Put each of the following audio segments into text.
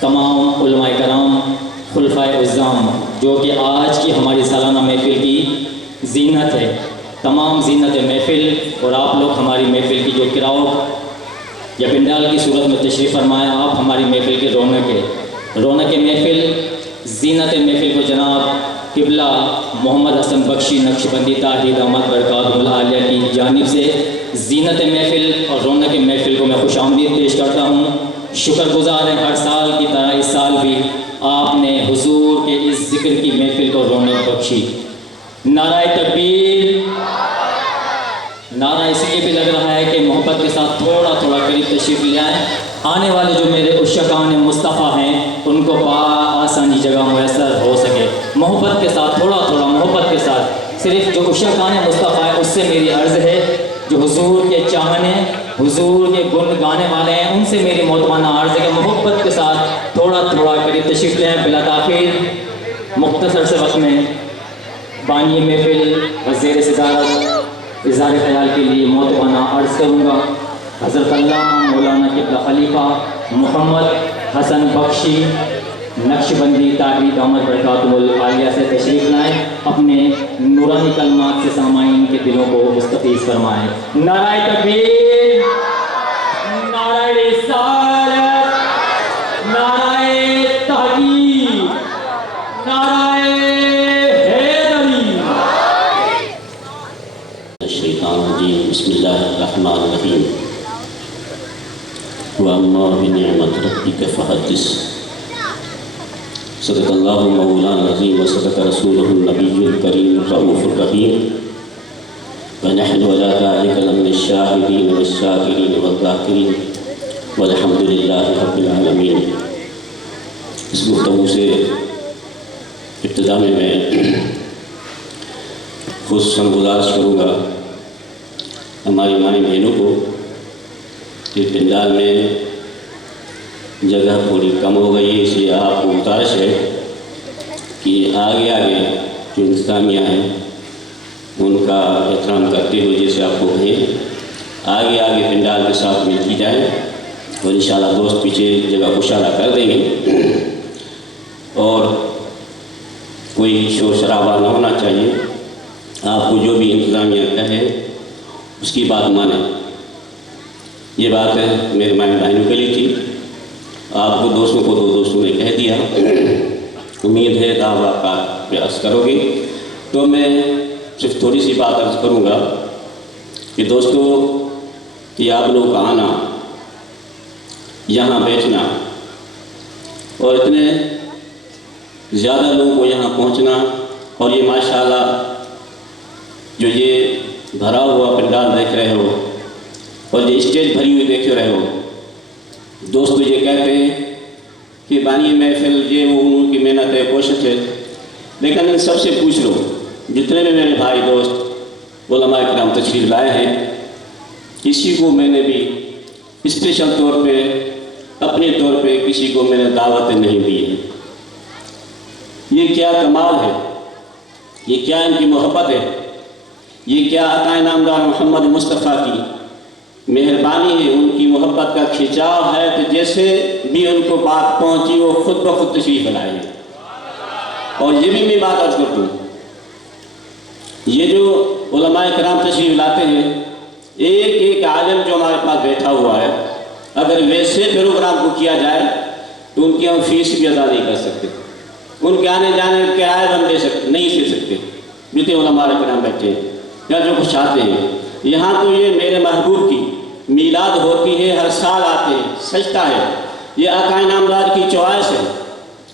تمام علماء کرام، خلفائے اعظام، جو کہ آج کی ہماری سالانہ محفل کی زینت ہے، تمام زینت محفل، اور آپ لوگ ہماری محفل کی جو کراؤڈ یا پنڈال کی صورت میں تشریف فرمائیں، آپ ہماری محفل کی رونق محفل، زینت محفل کو جناب قبلہ محمد حسن بخشی نقشبندی طاہری دامت برکاتہ العالیہ کی جانب سے زینت محفل اور رونق محفل کو میں خوش آمدید پیش کرتا ہوں۔ شکر گزار ہیں ہر سال کی طرح اس سال بھی آپ نے حضور کے اس ذکر کی محفل کو رونق بخشی۔ نعرہ تکبیر! نعرہ اس لیے بھی لگ رہا ہے کہ محبت کے ساتھ تھوڑا قریب تشریف لے آئیں۔ آنے والے جو میرے عشاقان مصطفیٰ ہیں ان کو بآسانی جگہ میسر ہو سکے، محبت کے ساتھ، تھوڑا محبت کے ساتھ۔ صرف جو عشاقان مصطفیٰ ہیں اس سے میری عرض ہے، جو حضور کے چاہنے، حضور کے گن گانے والے ہیں، ان سے میری محترمانہ عرض ہے کہ محبت کے ساتھ تھوڑا قریب تشریف لیں۔ بلا تاخیر مختصر سے وقت میں بانی محفل وزیر صدارت اظہار خیال کے لیے محترمانہ عرض کروں گا۔ حضرت علامہ مولانا قبلہ خلیفہ محمد حسن بخشی نقشبندی طاہری دامت برکاتہ العالیہ سے تشریف لائیں، اپنے نورانی کلمات سے سامعین کے دلوں کو مستفیض فرمائیں۔ نعرہ تکبیر! نعرہ رسالت! نعرہ تحقیق! نعرہ حیدری! الشیطان الرجیم، بسم اللہ الرحمن الرحیم۔ وَأَمَّا بِنِعْمَةِ رَبِّكَ فَحَدِّثْ۔ صدق اللہ مولانا العظیم وصدق رسولہ النبی الکریم الرؤوف الرحیم، وَنَحْنُ عَلَىٰ ذَلِكَ لَمِنَ الشَّاهِدِينَ وَالشَّاكِرِينَ وَالذَّاكِرِينَ وَالْحَمْدُ لِلَّهِ رَبِّ الْعَالَمِينَ۔ اس گفتگو سے ابتدا میں خصوصاً گزارش کروں گا ہماری مائیں بہنوں کو کہ پنڈال میں جگہ تھوڑی کم ہو گئی ہے، اس لیے آپ کو گزارش ہے کہ آگے جو انتظامیہ ہیں ان کا احترام کرتے ہوئے جیسے آپ کو کہیں آگے پنڈال کے ساتھ مل کی جائے، اور انشاءاللہ دوست پیچھے جگہ کشادہ کر دیں گے، اور کوئی شور شرابہ نہ ہونا چاہیے۔ آپ کو جو بھی انتظامیہ کہے اس کی بات مانیں۔ یہ بات ہے میرے مائیں بہنوں کے لیے تھی، آپ کو دوستوں کو 2 دوستوں نے کہہ دیا، امید ہے کہ آپ عرض کرو گے۔ تو میں صرف تھوڑی سی بات عرض کروں گا کہ دوستو، یہ آپ لوگ کا آنا، یہاں بیٹھنا، اور اتنے زیادہ لوگوں کو یہاں پہنچنا، اور یہ ماشاءاللہ جو یہ بھرا ہوا پنڈال دیکھ رہے ہو اور یہ اسٹیج بھری ہوئی دیکھ رہے ہو، دوستو یہ کہتے ہیں کہ بانی محفل یہ وہ ان کی محنت ہے، کوشش ہے، لیکن ان سب سے پوچھ لو، جتنے بھی میرے بھائی دوست علماء کرام تشریف لائے ہیں، کسی کو میں نے بھی اسپیشل طور پہ اپنے طور پہ کسی کو میں نے دعوت نہیں دی ہے۔ یہ کیا کمال ہے، یہ کیا ان کی محبت ہے، یہ کیا عطا انعامدار محمد مصطفیٰ کی مہربانی ہے، ان کی محبت کا کھینچاؤ ہے کہ جیسے بھی ان کو بات پہنچی وہ خود بخود تشریف لائے ہیں۔ اور یہ بھی میں بات عرض کرتا ہوں، یہ جو علماء کرام تشریف لاتے ہیں، ایک عالم جو ہمارے پاس بیٹھا ہوا ہے، اگر ویسے پروگرام کو کیا جائے تو ان کی ہم فیس بھی ادا نہیں کر سکتے، ان کے آنے جانے کے کرایہ ہم نہیں دے سکتے، جتنے علماء کرام بیٹھے ہیں یا جو کچھ آتے ہیں۔ یہاں تو یہ میرے محبوب کی میلاد ہوتی ہے، ہر سال آتے ہیں، سجدہ ہے، یہ آقا انعامدار کی چوائس ہے،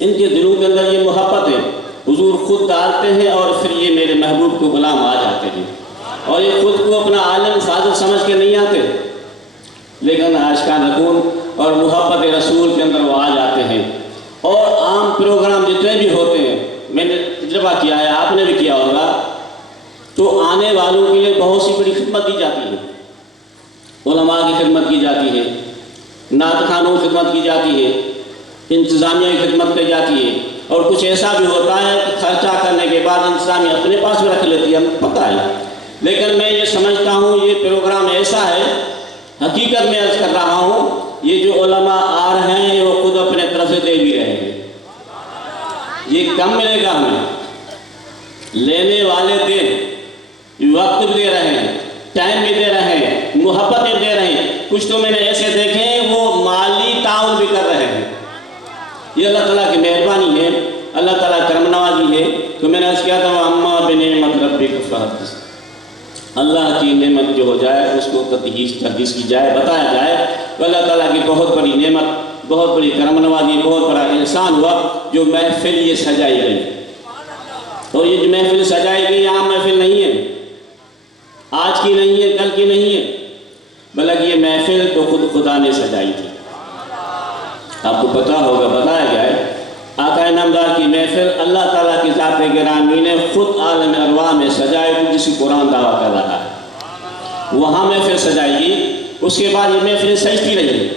ان کے دلوں کے اندر یہ محبت ہے، حضور خود ڈالتے ہیں اور پھر یہ میرے محبوب کو غلام آ جاتے ہیں، اور یہ خود کو اپنا عالم فاضل سمجھ کے نہیں آتے، لیکن عاشقان رسول اور محبت رسول کے اندر وہ آ جاتے ہیں۔ اور عام پروگرام جتنے بھی ہوتے ہیں، میں نے تجربہ کیا ہے، آپ نے بھی کیا ہوگا، تو آنے والوں کے لیے بہت سی بڑی خدمت دی جاتی ہے، علماء کی خدمت کی جاتی ہے، نعت خوانوں کی خدمت کی جاتی ہے، انتظامیہ کی خدمت کی جاتی ہے، اور کچھ ایسا بھی ہوتا ہے کہ خرچہ کرنے کے بعد انتظامیہ اپنے پاس بھی رکھ لیتی ہے، ہمیں پتہ ہے، لیکن میں یہ سمجھتا ہوں یہ پروگرام ایسا ہے، حقیقت میں عرض کر رہا ہوں، یہ جو علماء آ رہے ہیں وہ خود اپنے طرف سے سے دے بھی رہے ہیں. یہ کم ملے گا ہمیں. لینے والے دیں، وقت بھی دے رہے ہیں، ٹائم بھی دے رہے ہیں، محبتیں دے رہے ہیں. کچھ تو میں نے ایسے دیکھے ہیں وہ مالی تعاون بھی کر رہے ہیں. یہ اللہ تعالیٰ کی مہربانی ہے، اللہ تعالیٰ کرم نوازی ہے. تو میں نے عرض کیا تھا اما بنعمت ربک فحدث. اللہ کی نعمت جو ہو جائے اس کو تحدیث کی جائے، بتایا جائے. تو اللہ تعالیٰ کی بہت بڑی نعمت، بہت بڑی کرم نوازی، بہت بڑا احسان ہوا جو محفل یہ سجائی گئی. اور یہ جو محفل سجائی گئی عام محفل نہیں ہے، آج کی نہیں ہے، کل کی نہیں ہے، بلکہ یہ محفل تو خود خدا نے سجائی تھی. آپ کو پتہ ہوگا، بتایا گیا ہے آقا نامدار کی محفل اللہ تعالیٰ کی ذات گرامی نے خود عالم ارواح میں سجائی تھی، جس کی قرآن دعویٰ کر رہا ہے. وہاں محفل سجائی گی. اس کے بعد یہ محفل سجتی رہی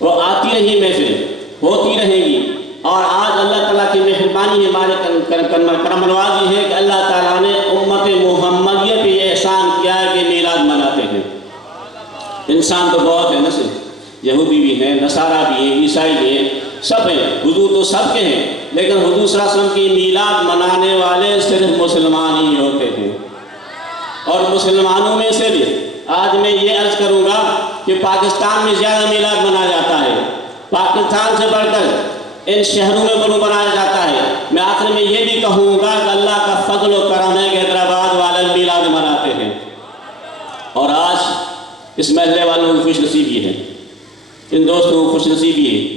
اور آتی رہی، محفل ہوتی رہیں گی. اور آج اللہ تعالیٰ کی مہربانی ہے، ہمارے کرم نوازی ہے کہ اللہ تعالیٰ نے امت محمدیہ پہ یہ احسان کیا ہے کہ میلاد مناتے ہیں. انسان تو بہت ہے، نسل یہودی بھی ہیں، نصارہ بھی ہیں، عیسائی بھی ہیں، سب ہیں. حضور تو سب کے ہیں، لیکن حضور صلی اللہ علیہ وسلم کی میلاد منانے والے صرف مسلمان ہی ہوتے ہیں. اور مسلمانوں میں سے بھی آج میں یہ عرض کروں گا کہ پاکستان میں زیادہ میلاد منایا جاتا ہے، پاکستان سے بڑھ کر ان شہروں میں منایا جاتا ہے. میں آخر میں یہ بھی کہوں گا کہ اللہ کا فضل و کرم ہے کہ حیدرآباد والے میلاد مناتے ہیں. اور آج اس محلے والوں کی خوش نصیبی ہے، ان دوستوں کو خوش نصیبی ہے،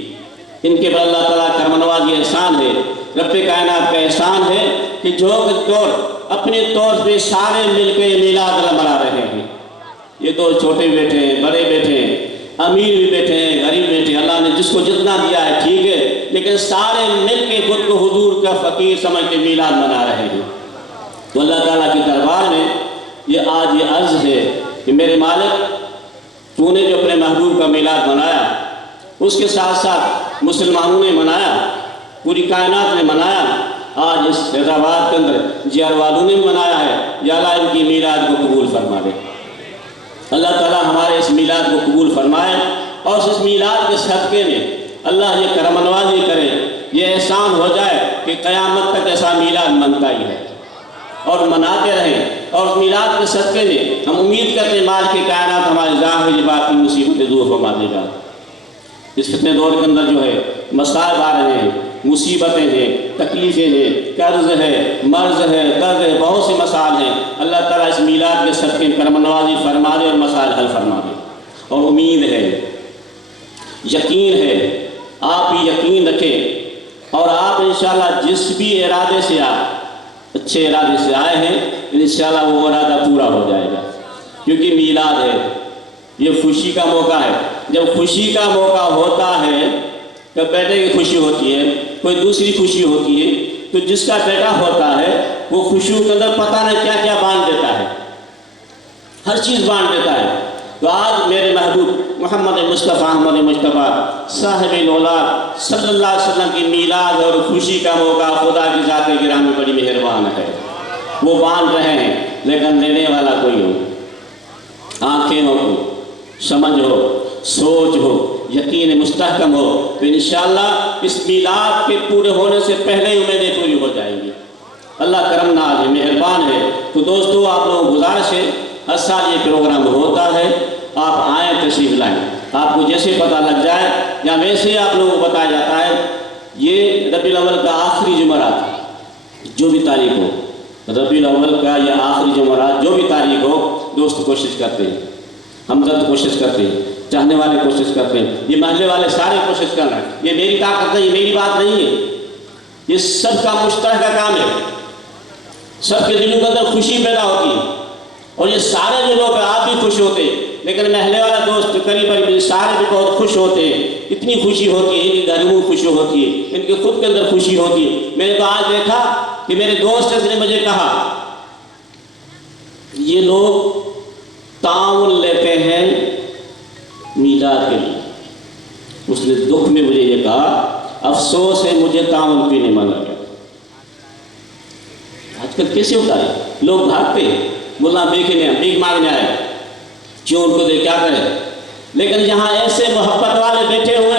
ان کے پر اللہ تعالیٰ کرم نوازی احسان ہے، رب کائنات کا احسان ہے کہ جو اپنے طور پہ سارے مل کے میلاد منا رہے ہیں. یہ تو چھوٹے بیٹھے ہیں، بڑے بیٹھے ہیں، امیر بھی بیٹھے ہیں، غریب بیٹھے ہیں. اللہ نے جس کو جتنا دیا ہے ٹھیک ہے، لیکن سارے مل کے خود کو حضور کا فقیر سمجھ کے میلاد منا رہے ہیں. تو اللہ تعالیٰ کے دربار میں یہ آج یہ عرض ہے کہ میرے مالک، تو نے جو اپنے محبوب کا میلاد منایا، اس کے ساتھ ساتھ مسلمانوں نے منایا، پوری کائنات نے منایا. آج اس حیدرآباد کے اندر جیار والوں نے منایا ہے. یا اللہ ان کی میلاد کو قبول فرما دے. اللہ تعالیٰ ہمارے اس میلاد کو قبول فرمائے اور اس میلاد کے صدقے میں اللہ یہ کرم نوازی کرے، یہ احسان ہو جائے کہ قیامت تک ایسا میلاد منتا ہی ہے اور مناتے رہیں. اور اس میلاد کے صدقے میں ہم امید کرتے ہیں مال کی کائنات ہمارے ظاہر باقی مصیبتیں دور فرما دے گا. اس فتنے دور کے اندر جو ہے مسائل آ رہے ہیں، مصیبتیں ہیں، تکلیفیں ہیں، قرض ہے، مرض ہے، درد ہے، بہت سے مسائل ہیں. اللہ تعالیٰ اس میلاد کے صدقے میں کرم نوازی فرما دے اور مسائل حل فرما دے. اور امید ہے، یقین ہے، آپ بھی یقین رکھیں اور آپ انشاءاللہ جس بھی ارادے سے اچھے ارادے سے آئے ہیں انشاءاللہ وہ ارادہ پورا ہو جائے گا. کیونکہ میلاد ہے، یہ خوشی کا موقع ہے. جب خوشی کا موقع ہوتا ہے، جب بیٹے کی خوشی ہوتی ہے، کوئی دوسری خوشی ہوتی ہے، تو جس کا بیٹا ہوتا ہے وہ خوشیوں کے اندر پتہ نہیں کیا کیا باندھ دیتا ہے، ہر چیز باندھ دیتا ہے. تو آج میرے محبوب محمد مصطفیٰ احمد مجتبیٰ صاحب الاولاد صلی اللہ علیہ وسلم کی میلاد اور خوشی کا موقع خدا کی ذات گرامی بڑی مہربان ہے. وہ باندھ رہے ہیں، لیکن دینے والا کوئی ہو، آنکھیں ہو، سمجھ ہو، سوچ ہو، یقین مستحکم ہو، تو انشاءاللہ اس میلاد کے پورے ہونے سے پہلے ہی امیدیں پوری ہو جائیں گی. اللہ کرم ناز ہے، مہربان ہے. تو دوستو آپ لوگوں کو گزارش ہے، ہر سال یہ پروگرام ہوتا ہے، آپ آئیں، تشریف لائیں. آپ کو جیسے پتہ لگ جائے یا ویسے آپ لوگوں کو بتایا جاتا ہے. یہ ربیع الاول کا آخری جمعرات جو بھی تاریخ ہو، ربیع الاول کا یہ آخری جمعرات جو بھی تاریخ ہو، دوست کوشش کرتے ہیں، ہمدرد کوشش کرتے ہیں، چاہنے والے کوشش کرتے ہیں، یہ محلے والے سارے کوشش کر رہے ہیں. یہ میری طاقت نہیں، یہ میری بات نہیں ہے، یہ سب کا مشترکہ کام ہے. سب کے دلوں کے اندر خوشی پیدا ہوتی ہے اور یہ سارے جو لوگ آپ بھی خوش ہوتے ہیں، لیکن محلے والا دوست قریب سارے بھی بہت خوش ہوتے ہیں. اتنی خوشی ہوتی ہے، ان کے گھر میں خوشی ہوتی ہے، ان کے خود کے اندر خوشی ہوتی ہے. میں نے تو آج دیکھا کہ میرے دوست نے مجھے کہا یہ لوگ تعاون لیتے ہیں میلاد کے لیے. اس نے دکھ میں مجھے یہ کہا افسوس ہے مجھے تعاون پینے مانا گیا. آج کل کیسے ہوتا ہے، لوگ بھاگتے بولنا بھیک مانگنے آئے، کیوں ان کو دے کیا کرے. لیکن یہاں ایسے محبت والے بیٹھے ہوئے